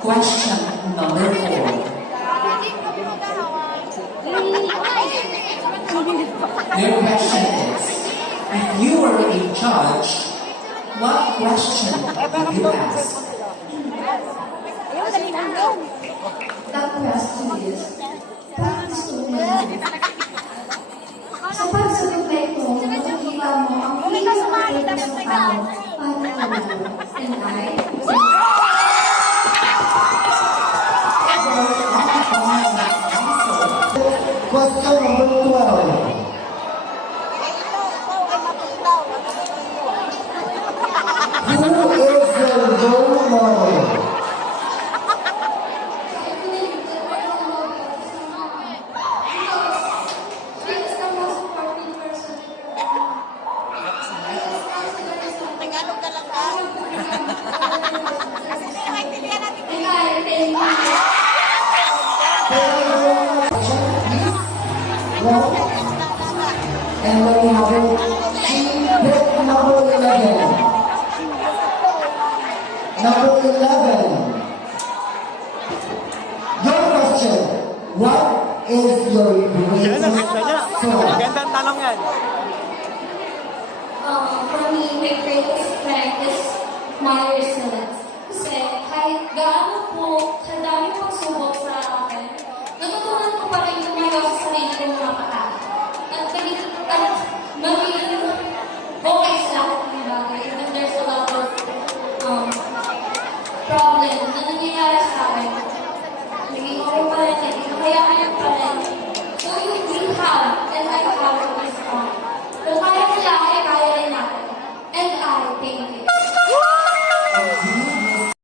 Question number 4. Your question is, if you were a judge, what question would you ask? The question is, bakit gusto mo sa pagsagot na ito, makikita mo ang pinaka-perfect sa tao para manalo. And Question number